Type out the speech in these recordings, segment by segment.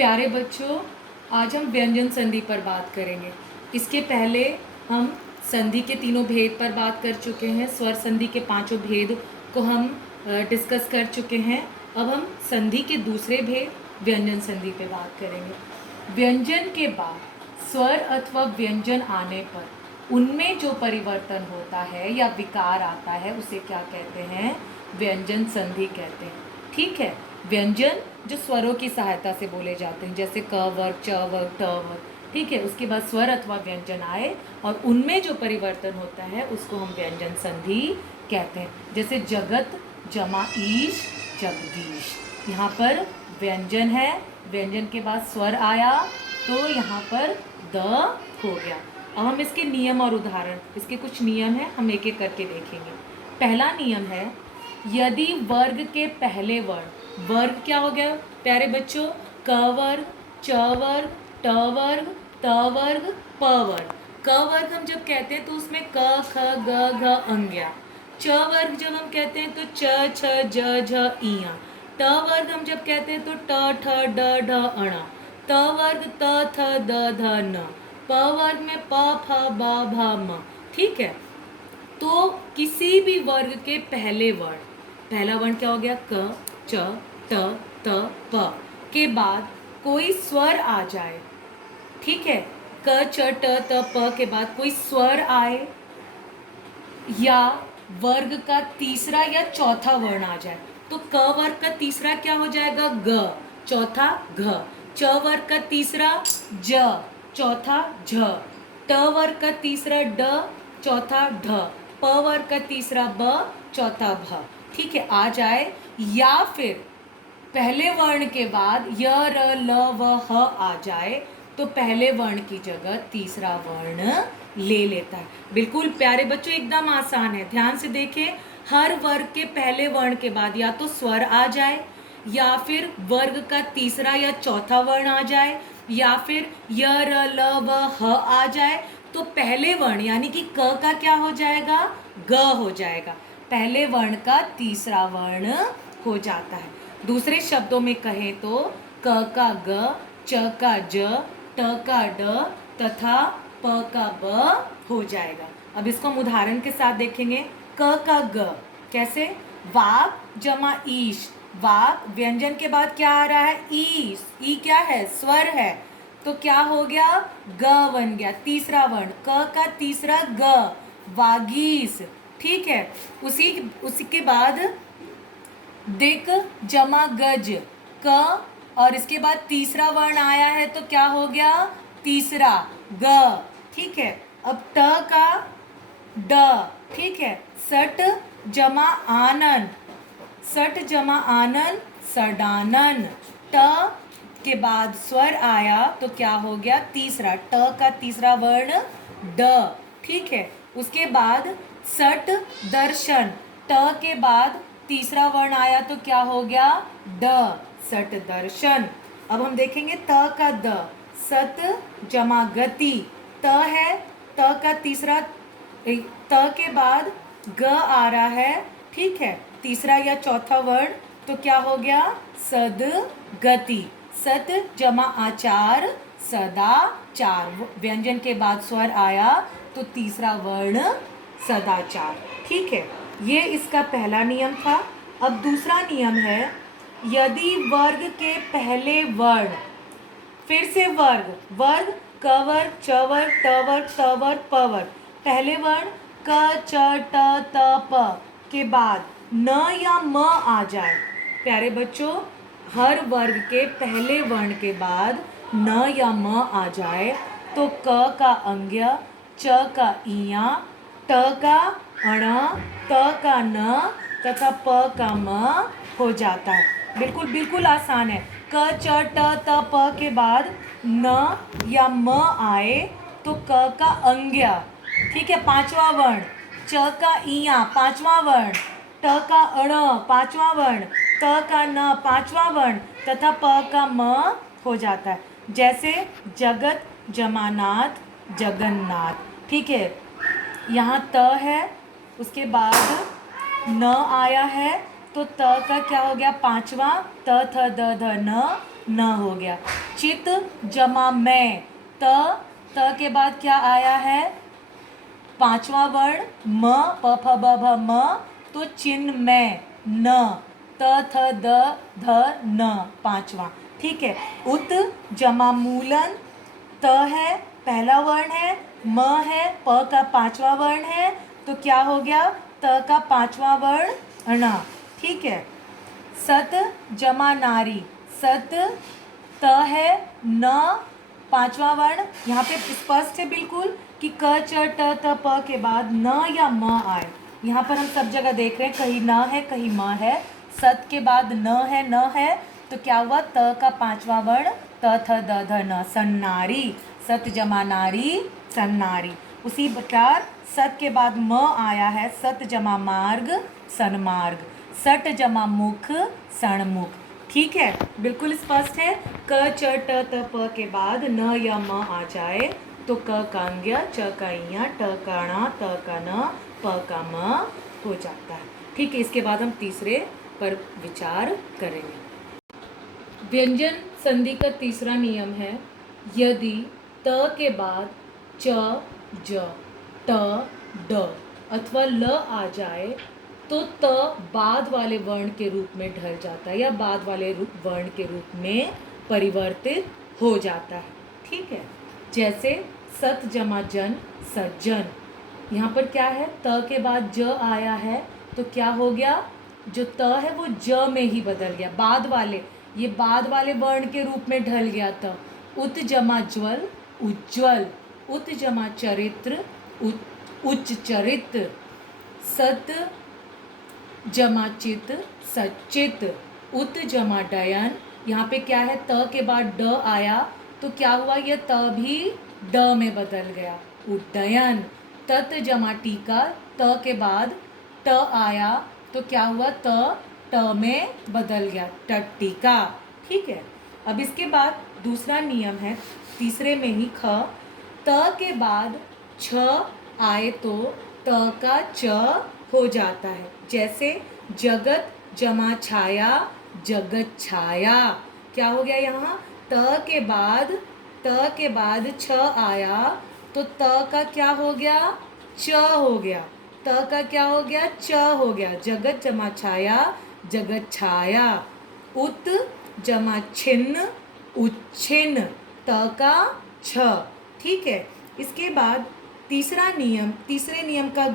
प्यारे बच्चों, आज हम व्यंजन संधि पर बात करेंगे। इसके पहले हम संधि के तीनों भेद पर बात कर चुके हैं। स्वर संधि के पांचों भेद को हम डिस्कस कर चुके हैं। अब हम संधि के दूसरे भेद व्यंजन संधि पे बात करेंगे। व्यंजन के बाद स्वर अथवा व्यंजन आने पर उनमें जो परिवर्तन होता है या विकार आता है उसे क्या कहते हैं? व्यंजन संधि कहते हैं। ठीक है, व्यंजन जो स्वरों की सहायता से बोले जाते हैं, जैसे क वर्ग, च वर्ग, ट वर्ग। ठीक है, उसके बाद स्वर अथवा व्यंजन आए और उनमें जो परिवर्तन होता है उसको हम व्यंजन संधि कहते हैं। जैसे जगत जमा ईश, जगदीश। यहाँ पर व्यंजन है, व्यंजन के बाद स्वर आया तो यहाँ पर द हो गया। अब हम इसके नियम और उदाहरण, इसके कुछ नियम हैं, हम एक एक करके देखेंगे। पहला नियम है, यदि वर्ग के पहले वर्ण, वर्ग क्या हो गया प्यारे बच्चों? क वर्ग, च वर्ग, ट वर्ग, त वर्ग, प वर्ग। क वर्ग हम जब कहते हैं तो उसमें क ख ग घ अंग गया। च वर्ग जब हम कहते हैं तो च छ ज झ इया। ट वर्ग हम जब कहते हैं तो ट ठ ड ढ अणा। त वर्ग त थ द ध न। प वर्ग में प फ ब भ म। ठीक है, तो किसी भी वर्ग के पहले वर्ण, पहला वर्ण क्या हो गया? क, च, ट, त, प के बाद कोई स्वर आ जाए। ठीक है, क, च, ट, त, प के बाद कोई स्वर आए या वर्ग का तीसरा या चौथा वर्ण आ जाए तो क वर्ग का तीसरा क्या हो जाएगा? ग, चौथा घ। च वर्ग का तीसरा ज, चौथा झ। ट वर्ग का तीसरा ड, चौथा ढ। प वर्ग का तीसरा ब, चौथा भ। ठीक है, आ जाए। या फिर पहले वर्ण के बाद य र ल व ह आ जाए तो पहले वर्ण की जगह तीसरा वर्ण ले लेता है। बिल्कुल प्यारे बच्चों, एकदम आसान है, ध्यान से देखें। हर वर्ग के पहले वर्ण के बाद या तो स्वर आ जाए या फिर वर्ग का तीसरा या चौथा वर्ण आ जाए या फिर य र ल व ह आ जाए तो पहले वर्ण यानी कि क का क्या हो जाएगा? ग हो जाएगा। पहले वर्ण का तीसरा वर्ण हो जाता है। दूसरे शब्दों में कहें तो क का ग, च का ज, ट का ड तथा प का ब हो जाएगा। अब इसको हम उदाहरण के साथ देखेंगे। क का ग कैसे? वाक जमा ईश। वाक व्यंजन के बाद क्या आ रहा है? ईश। ई क्या है? स्वर है, तो क्या हो गया? ग बन गया, तीसरा वर्ण। क का तीसरा ग, वागीस। ठीक है, उसी के बाद दिक जमा गज, क और इसके बाद तीसरा वर्ण आया है तो क्या हो गया? तीसरा ग। ठीक है, अब ट का ड। ठीक है, सट जमा आनन, सट जमा आनन, सडानन। ट के बाद स्वर आया तो क्या हो गया? तीसरा, ट का तीसरा वर्ण ड। ठीक है, उसके बाद सट दर्शन, ट के बाद तीसरा वर्ण आया तो क्या हो गया? ड, सट दर्शन। अब हम देखेंगे त का द, सत जमा गति। त है, त का तीसरा, त के बाद ग आ रहा है। ठीक है, तीसरा या चौथा वर्ण तो क्या हो गया? सद गति। सत जमा आचार, सदाचार। व्यंजन के बाद स्वर आया तो तीसरा वर्ण सदाचार। ठीक है, ये इसका पहला नियम था। अब दूसरा नियम है, यदि वर्ग के पहले वर्ण, फिर से वर्ग, वर्ग क वर्ग, च वर्ग, ट वर्ग, त वर्ग, प वर्ग, पहले वर्ण क, च, ट, त, प के बाद न या म आ जाए। प्यारे बच्चों, हर वर्ग के पहले वर्ण के बाद न या म आ जाए तो क का अंग्य, च का इया, ट का अण, त का न तथा प का म हो जाता है। बिल्कुल बिल्कुल आसान है। क, च, ट, त, प के बाद न या म आए तो क का अंग्य, ठीक है, पांचवा वर्ण, च का इया पांचवा वर्ण, ट का अण पांचवा वर्ण, त का न पांचवा वर्ण तथा प का म हो जाता है। जैसे जगत जमानाथ, जगन्नाथ। ठीक है, यहाँ त है, उसके बाद न आया है तो त का क्या हो गया? पांचवा, त थ द ध न, न हो गया। चित जमा मैं, त के बाद क्या आया है, पांचवा वर्ण म, प फ ब भ म, तो चिन्ह में न, त थ द ध न, पांचवा। ठीक है। उत जमा मूलन, त है पहला वर्ण है, म है प का पांचवा वर्ण है, तो क्या हो गया, त का पांचवा वर्ण ण। ठीक है। सत जमा नारी, सत त है न, पांचवा वर्ण। यहाँ पे स्पष्ट है बिल्कुल कि क च ट त प के बाद न या म आए। यहाँ पर हम सब जगह देख रहे हैं, कहीं न है कहीं म है। सत के बाद न है तो क्या हुआ, त का पांचवा वर्ण त थ द ध न, सन्नारी। सत जमा नारी सन्नारी। उसी प्रकार सत के बाद म आया है, सत जमा मार्ग सन्मार्ग। सट जमा मुख सणमुख। ठीक है, बिल्कुल स्पष्ट है। क च ट त प के बाद न या म आ जाए तो क का अंग्या, च का इया, ट का ण, त का न, प का म हो जाता है। ठीक है, इसके बाद हम तीसरे पर विचार करेंगे। व्यंजन संधि का तीसरा नियम है, यदि त के बाद च, ज, ट, ड अथवा ल आ जाए तो त बाद वाले वर्ण के रूप में ढल जाता है या बाद वाले वर्ण के रूप में परिवर्तित हो जाता है। ठीक है। जैसे सत जमा जन सज्जन। यहाँ पर क्या है, त के बाद ज आया है तो क्या हो गया, जो त है वो ज में ही बदल गया, बाद वाले, ये बाद वाले वर्ण के रूप में ढल गया त। उत जमा ज्वल उज्ज्वल। उत जमा चरित्र उच्च चरित्र। सत जमा चित सचित। उत जमा डयन। यहाँ पे क्या है, त के बाद ड आया तो क्या हुआ, यह त भी ड में बदल गया, उड्डयन। तत जमा टीका। त के बाद ट आया तो क्या हुआ, त ट में बदल गया, टट्टिका। ठीक है। अब इसके बाद दूसरा नियम है, तीसरे में ही ख। त के बाद छ आए तो त का च हो जाता है। जैसे जगत जमा छाया जगत छाया। क्या हो गया, यहाँ त के बाद छ आया तो त का क्या हो गया, च हो गया। त का क्या हो गया, च हो गया। जगत जमा छाया जगत छाया। उत जमा छिन्न उच्छिन्न। त का छ। ठीक है। इसके बाद तीसरे नियम का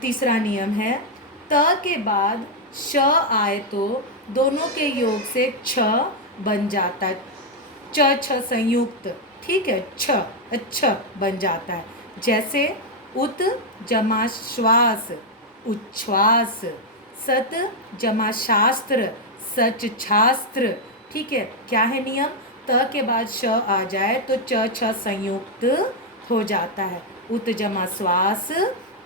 तीसरा नियम है, त के बाद श आए तो दोनों के योग से छ बन जाता है, च छ संयुक्त। ठीक है, छ अच्छा बन जाता है। जैसे उत जमा श्वास उच्छ्वास। सत जमा शास्त्र सच छास्त्र। ठीक है। क्या है नियम, त के बाद श आ जाए तो च छ संयुक्त हो जाता है। उत जमा श्वास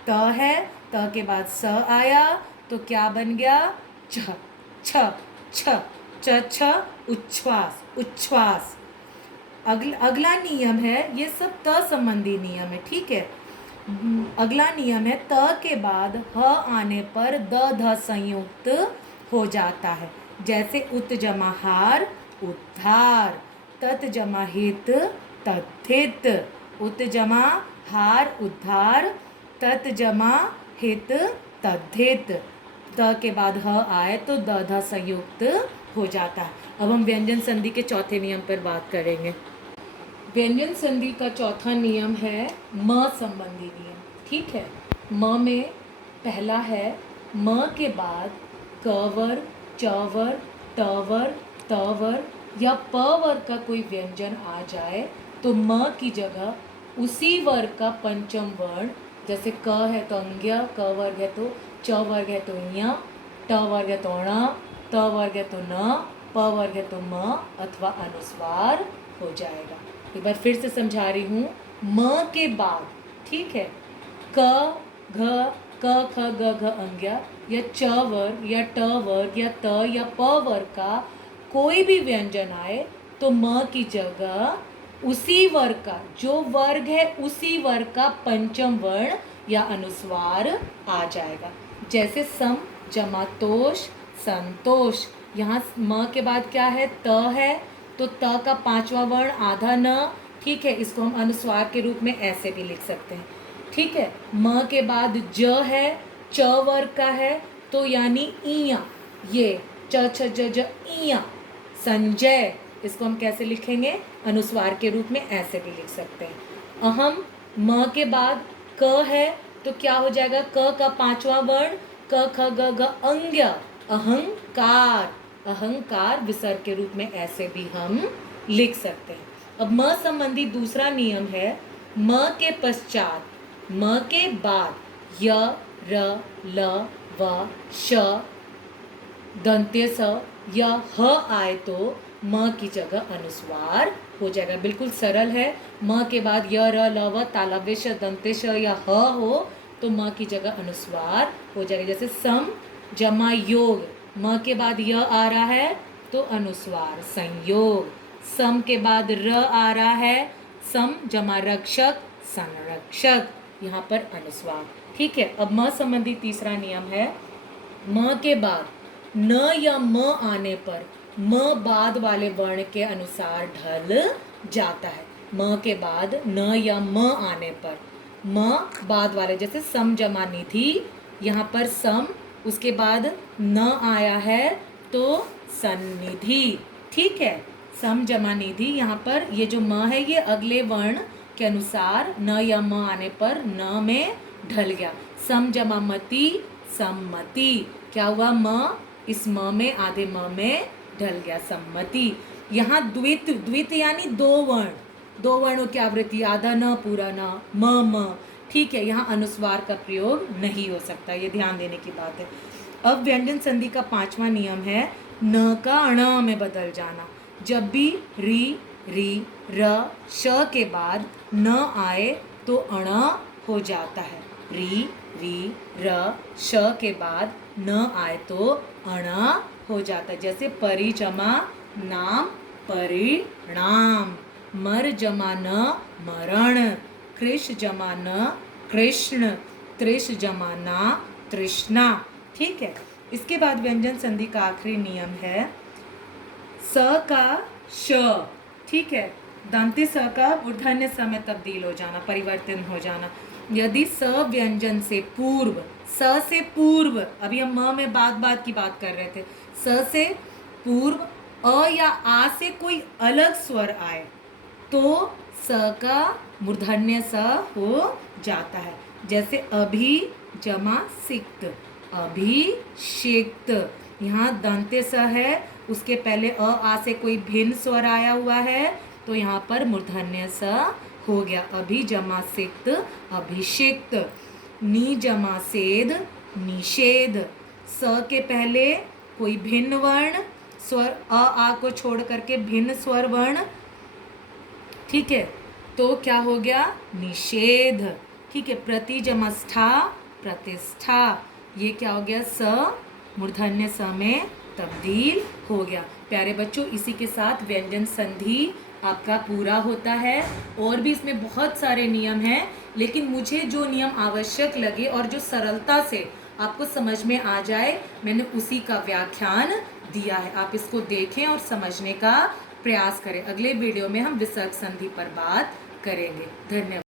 त है, त के बाद स आया तो क्या बन गया, छ छ छ छ छ उच्छ्वास उच्छ्वास। अगला नियम है, ये सब त संबंधी नियम है। ठीक है। अगला नियम है, त के बाद ह आने पर द ध संयुक्त हो जाता है। जैसे उत जमा हार उद्धार। तत जमा हित तद्धित। उत जमा हार उद्धार, तत जमा हित तद्धित। त के बाद ह आए तो द ध संयुक्त हो जाता है। अब हम व्यंजन संधि के चौथे नियम पर बात करेंगे। व्यंजन संधि का चौथा नियम है म संबंधी नियम। ठीक है। म में पहला है, म के बाद क वर्ग च वर्ग ट वर्ग त वर्ग या प वर्ग का कोई व्यंजन आ जाए तो म की जगह उसी वर्ग का पंचम वर्ण, जैसे क है तो अंग्य, क वर्ग है तो च वर्ग है तो ञ, ट वर्ग है तो ण, त वर्ग है तो न, प वर्ग है तो म अथवा अनुस्वार हो जाएगा। एक बार फिर से समझा रही हूँ, म के बाद, ठीक है, क घ क ख ग घ अंग्या या च वर्ग या ट वर्ग या त या प वर्ग का कोई भी व्यंजन आए तो म की जगह उसी वर्ग का, जो वर्ग है उसी वर्ग का पंचम वर्ण या अनुस्वार आ जाएगा। जैसे सम जमा तोष संतोष यहाँ म के बाद क्या है, त है, तो त का पांचवा वर्ण आधा न, ठीक है, इसको हम अनुस्वार के रूप में ऐसे भी लिख सकते हैं, ठीक है। म के बाद ज है, च वर्ग का है, तो यानी इया, ये च छ ज ज इया, संजय, इसको हम कैसे लिखेंगे, अनुस्वार के रूप में ऐसे भी लिख सकते हैं। अहम, म के बाद क है, तो क्या हो जाएगा, क का पांचवा वर्ण, क ख ग घ अंग्य, अहंकार, अहंकार विसर्ग के रूप में ऐसे भी हम लिख सकते हैं। अब म संबंधी दूसरा नियम है, म के पश्चात, म के बाद य र ल व श दंत्य स या ह आए तो म की जगह अनुस्वार हो जाएगा। बिल्कुल सरल है। म के बाद य र ल व तालव्य श दंत्य श या ह हो तो म की जगह अनुस्वार हो जाएगा। जैसे सम जमा योग, म के बाद य आ रहा है तो अनुस्वार संयोग। सम के बाद र आ रहा है, सम जमा रक्षक संरक्षक, यहाँ पर अनुस्वार, ठीक है। अब म संबंधी तीसरा नियम है, म के बाद न या म आने पर म बाद वाले वर्ण के अनुसार ढल जाता है। म के बाद न या म आने पर म बाद वाले, जैसे सम जमा निधि, यहाँ पर सम, उसके बाद न आया है तो सन्निधि, ठीक है। सम जमा निधि, यहाँ पर ये जो म है ये अगले वर्ण के अनुसार न या म आने पर न में ढल गया। सम जमा मति, सम्मति, क्या हुआ, म इस म में, आधे म में ढल गया, सम्मति। यहाँ द्वित, द्वित यानी दो वर्ण, दो वर्णों की आवृत्ति, आधा न पूरा न, म, ठीक है। यहाँ अनुस्वार का प्रयोग नहीं हो सकता, ये ध्यान देने की बात है। अब व्यंजन संधि का पांचवा नियम है, न का अण में बदल जाना। जब भी री, री, र, श के बाद न आए तो अण हो जाता है। री, री, र, श के बाद न आए तो अण हो जाता है। जैसे परि जमा नाम, परिणाम, मर जमा न, मरण, कृष जमा न, कृष्ण, त्रिश जमा ना, तृष्णा, ठीक है। इसके बाद व्यंजन संधि का आखिरी नियम है, स का श, ठीक है, दंत्य स का मूर्धन्य स में तब्दील हो जाना, परिवर्तन हो जाना। यदि स व्यंजन से पूर्व, स से पूर्व, अभी हम म में बाद की बात कर रहे थे, स से पूर्व अ या आ से कोई अलग स्वर आए तो स का मूर्धन्य स हो जाता है। जैसे अभी जमा सिक्त, अभिषिक्त, यहाँ दंत्य स है, उसके पहले अ आ से कोई भिन्न स्वर आया हुआ है तो यहाँ पर मूर्धन्य स हो गया, अभी जमा सिक्त, अभिषिक्त। नी जमा सेद, निषेध, स के पहले कोई भिन्न वर्ण स्वर, अ आ को छोड़ करके भिन्न स्वर वर्ण, ठीक है, तो क्या हो गया, निषेध, ठीक है। प्रति जमा स्था, प्रतिष्ठा, ये क्या हो गया, स मूर्धन्य स में तब्दील हो गया। प्यारे बच्चों, इसी के साथ व्यंजन संधि आपका पूरा होता है। और भी इसमें बहुत सारे नियम हैं, लेकिन मुझे जो नियम आवश्यक लगे और जो सरलता से आपको समझ में आ जाए, मैंने उसी का व्याख्यान दिया है। आप इसको देखें और समझने का प्रयास करें। अगले वीडियो में हम विसर्ग संधि पर बात करेंगे। धन्यवाद।